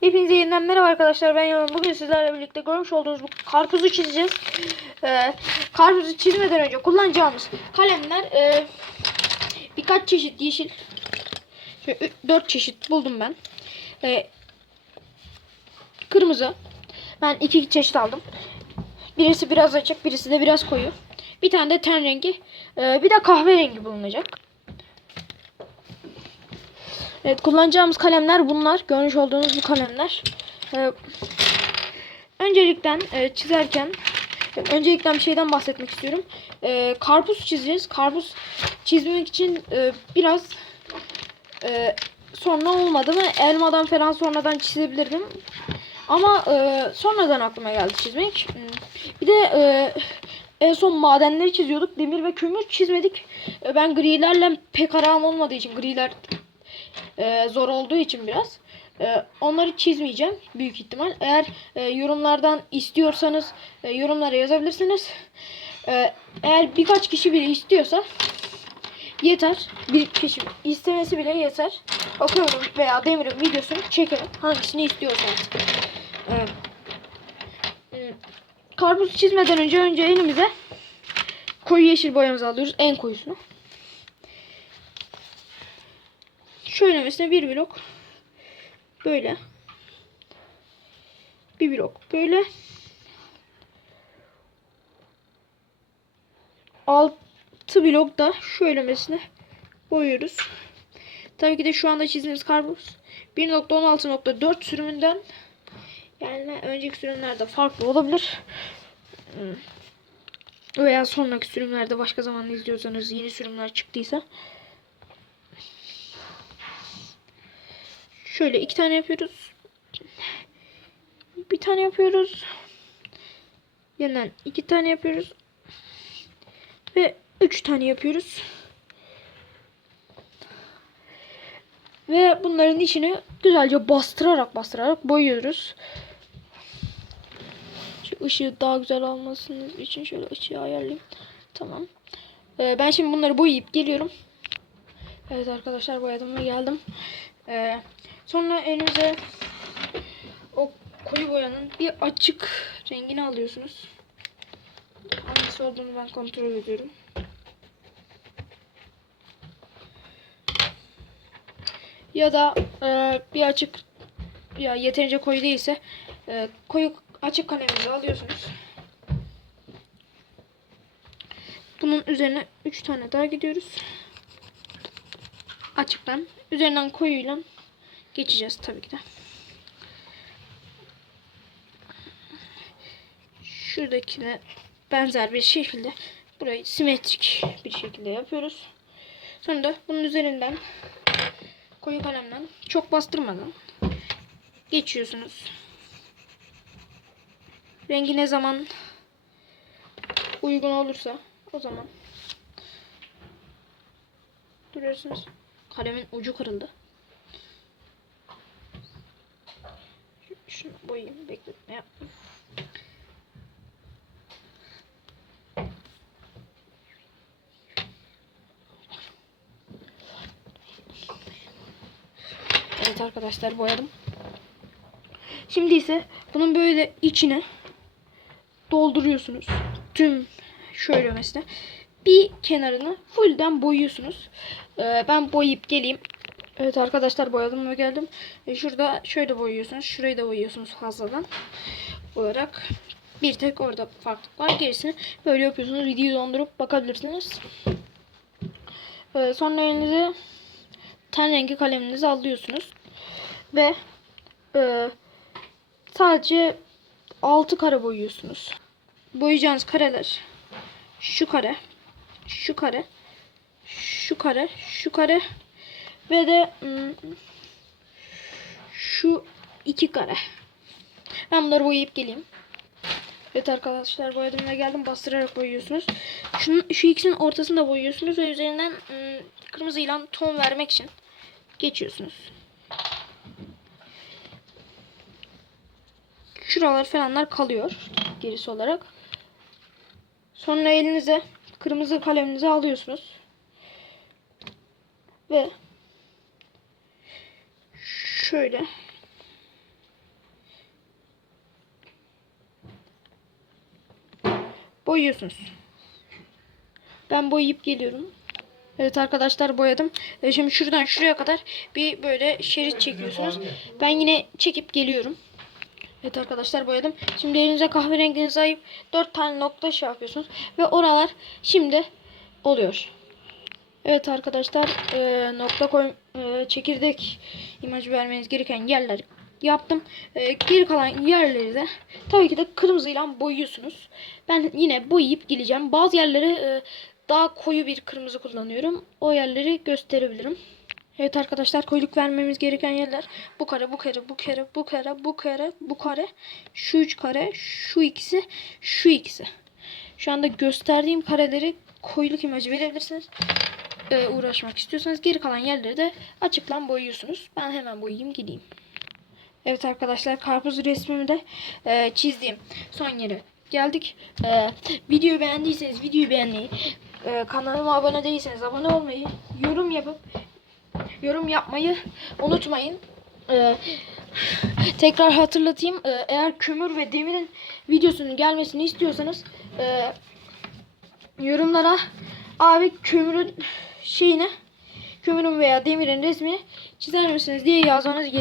Hepinize yeniden merhaba arkadaşlar. Ben Yaman. Bugün sizlerle birlikte görmüş olduğunuz bu karpuzu çizeceğiz. Ee, karpuzu çizmeden önce kullanacağımız kalemler e, birkaç çeşit yeşil. Şöyle dört çeşit buldum ben. Ee, kırmızı. Ben iki çeşit aldım. Birisi biraz açık, birisi de biraz koyu. Bir tane de ten rengi, e, bir de kahverengi bulunacak. Evet kullanacağımız kalemler bunlar. Görmüş olduğunuz bu kalemler. Ee, öncelikten e, çizerken öncelikten bir şeyden bahsetmek istiyorum. Ee, karpuz çizeceğiz. Karpuz çizmek için e, biraz e, sonra olmadı mı elmadan falan sonradan çizebilirdim. Ama e, sonradan aklıma geldi çizmek. Hmm. Bir de e, en son madenleri çiziyorduk. Demir ve kömür çizmedik. E, ben grilerle pek aram olmadığı için griler e, zor olduğu için biraz e, onları çizmeyeceğim büyük ihtimal. Eğer e, yorumlardan istiyorsanız e, yorumlara yazabilirsiniz. E, eğer birkaç kişi bile istiyorsa yeter. Bir kişi istemesi bile yeter. Bakıyorum veya Demir'in videosunu çekerim. Hangisini istiyorsanız. E, e, karpuz çizmeden önce önce elimize koyu yeşil boyamızı alıyoruz. En koyusunu. Şöyle mesela bir blok. Böyle. Bir blok böyle. Altı blok da şöyle mesela boyuyoruz. Tabii ki de şu anda çizdiğimiz karpuz 1.16.4 sürümünden. Yani önceki sürümlerde farklı olabilir. Veya sonraki sürümlerde başka zaman izliyorsanız yeni sürümler çıktıysa Şöyle iki tane yapıyoruz. Bir tane yapıyoruz. Yeniden iki tane yapıyoruz. Ve üç tane yapıyoruz. Ve bunların içini güzelce bastırarak bastırarak boyuyoruz. Şu ışığı daha güzel almasınız için şöyle ışığı ayarlayayım. Tamam. Ee, ben şimdi bunları boyayıp geliyorum. Evet arkadaşlar boyadım ve geldim. Ee, sonra elinize o koyu boyanın bir açık rengini alıyorsunuz. Hangisi olduğunu ben kontrol ediyorum. Ya da e, bir açık ya yeterince koyu değilse e, koyu açık kaleminizi alıyorsunuz. Bunun üzerine 3 tane daha gidiyoruz açıktan üzerinden koyuyla geçeceğiz tabii ki de. Şuradakine benzer bir şekilde burayı simetrik bir şekilde yapıyoruz. Sonra da bunun üzerinden koyu kalemden çok bastırmadan geçiyorsunuz. Rengi ne zaman uygun olursa o zaman duruyorsunuz. Kalemin ucu kırıldı. Şunu boyayayım. Bekletme yapma. Evet arkadaşlar boyadım. Şimdi ise bunun böyle içine dolduruyorsunuz. Tüm şöyle mesela bir kenarını fullden boyuyorsunuz. Ee, ben boyayıp geleyim. Evet arkadaşlar boyadım ve geldim. E, şurada şöyle boyuyorsunuz. Şurayı da boyuyorsunuz fazladan. Olarak bir tek orada farklılık var. Gerisini böyle yapıyorsunuz. Videoyu dondurup bakabilirsiniz. Ee, sonra elinize ten rengi kaleminizi alıyorsunuz. Ve e, sadece 6 kare boyuyorsunuz. Boyayacağınız kareler şu kare, şu kare, şu kare, şu kare ve de hmm, şu iki kare. Ben bunları boyayıp geleyim. Evet arkadaşlar boyadım ve geldim bastırarak boyuyorsunuz. Şunun, şu ikisinin ortasında boyuyorsunuz ve üzerinden hmm, kırmızıyla ton vermek için geçiyorsunuz. Şuralar falanlar kalıyor gerisi olarak. Sonra elinize kırmızı kaleminizi alıyorsunuz. Ve şöyle. Boyuyorsunuz. Ben boyayıp geliyorum. Evet arkadaşlar boyadım. E, şimdi şuradan şuraya kadar bir böyle şerit çekiyorsunuz. Ben yine çekip geliyorum. Evet arkadaşlar boyadım. Şimdi elinize kahverenginizi ayıp 4 tane nokta şey yapıyorsunuz. Ve oralar şimdi oluyor. Evet arkadaşlar e, nokta koy e, çekirdek imajı vermeniz gereken yerler yaptım. E, geri kalan yerleri de tabii ki de kırmızıyla boyuyorsunuz. Ben yine boyayıp geleceğim. Bazı yerleri e, daha koyu bir kırmızı kullanıyorum. O yerleri gösterebilirim. Evet arkadaşlar koyuluk vermemiz gereken yerler bu kare, bu kare, bu kare, bu kare, bu kare, bu kare, şu üç kare, şu ikisi, şu ikisi. Şu anda gösterdiğim kareleri koyuluk imajı verebilirsiniz. Ee, uğraşmak istiyorsanız geri kalan yerleri de açıktan boyuyorsunuz. Ben hemen boyayayım gideyim. Evet arkadaşlar karpuz resmimi de e, çizdiğim son yere geldik. E, videoyu beğendiyseniz videoyu beğenmeyi, e, kanalıma abone değilseniz abone olmayı, yorum yapıp yorum yapmayı unutmayın. E, tekrar hatırlatayım. E, eğer kömür ve demirin videosunun gelmesini istiyorsanız e, yorumlara abi kömürün şeyine kömürün veya demirin resmini çizer misiniz diye yazmanız gerekiyor.